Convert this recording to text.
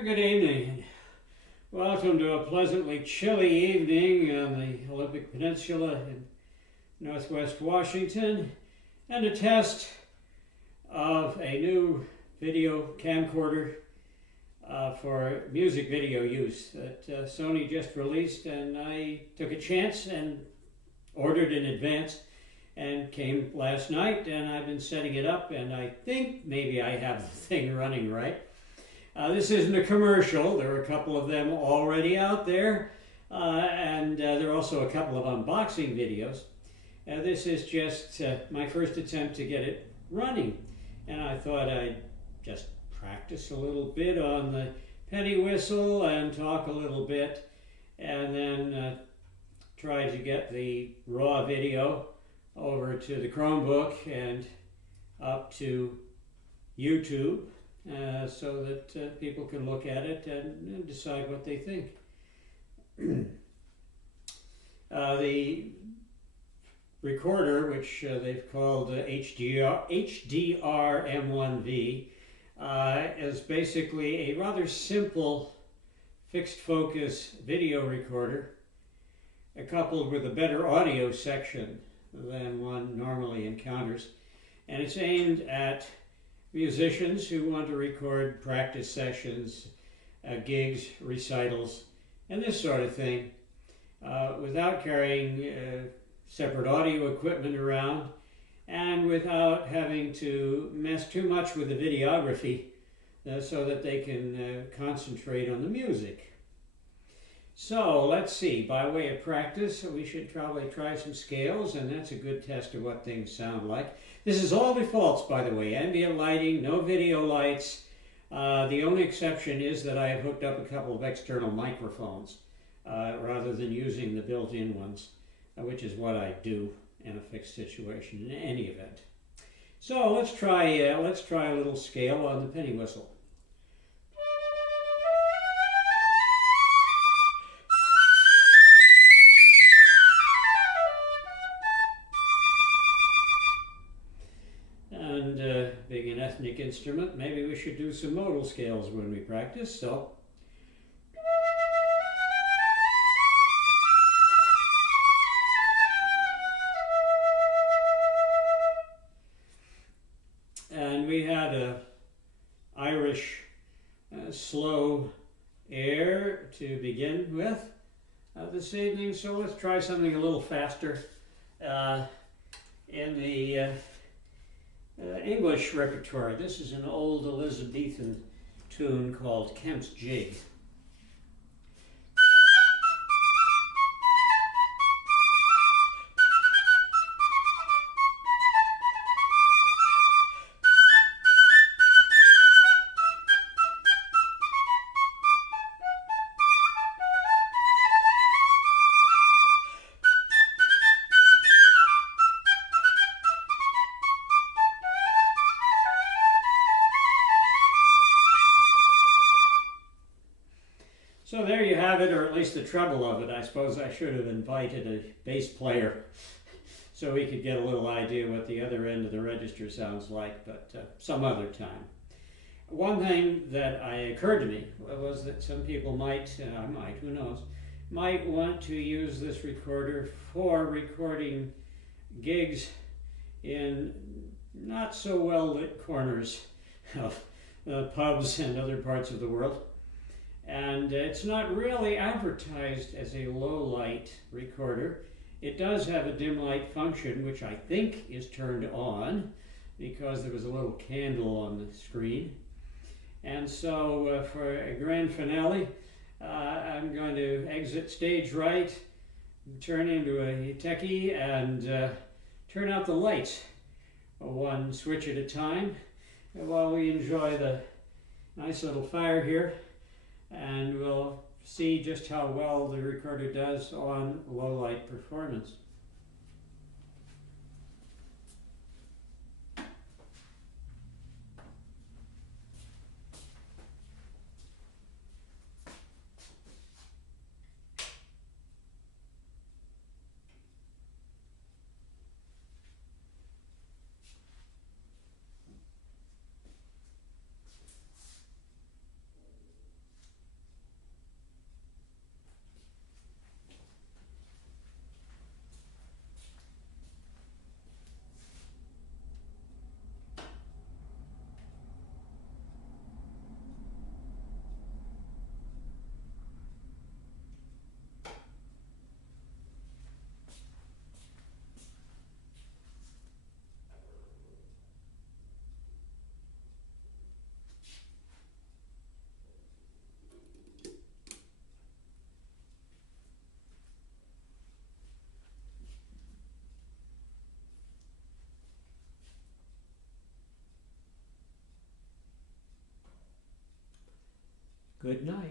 Good evening. Welcome to a pleasantly chilly evening on the Olympic Peninsula in northwest Washington, and a test of a new video camcorder for music video use that Sony just released, and I took a chance and ordered in advance and came last night, and I've been setting it up, and I think maybe I have the thing running right. This isn't a commercial. There are a couple of them already out there, and there are also a couple of unboxing videos. This is just my first attempt to get it running, and I thought I'd just practice a little bit on the penny whistle and talk a little bit, and then try to get the raw video over to the Chromebook and up to YouTube. So that people can look at it and decide what they think. The recorder, which they've called Hdrmv1 is basically a rather simple fixed focus video recorder, coupled with a better audio section than one normally encounters, and it's aimed at musicians who want to record practice sessions, gigs, recitals, and this sort of thing, without carrying separate audio equipment around and without having to mess too much with the videography, so that they can concentrate on the music. So let's see, by way of practice, we should probably try some scales, and that's a good test of what things sound like. This is all defaults, by the way, ambient lighting, no video lights. The only exception is that I have hooked up a couple of external microphones rather than using the built-in ones, which is what I do in a fixed situation in any event. So let's try a little scale on the penny whistle. Being an ethnic instrument, maybe we should do some modal scales when we practice. So and we had a Irish slow air to begin with this evening, so let's try something a little faster in the English repertoire. This is an old Elizabethan tune called Kemp's Jig. So there you have it, or at least the treble of it. I suppose I should have invited a bass player so we could get a little idea what the other end of the register sounds like, but some other time. One thing that occurred to me was that some people might, who knows, might want to use this recorder for recording gigs in not so well lit corners of pubs and other parts of the world. And it's not really advertised as a low light recorder. It does have a dim light function, which I think is turned on because there was a little candle on the screen. And so for a grand finale, I'm going to exit stage right, turn into a techie, and turn out the lights one switch at a time while we enjoy the nice little fire here. And we'll see just how well the recorder does on low light performance. Good night.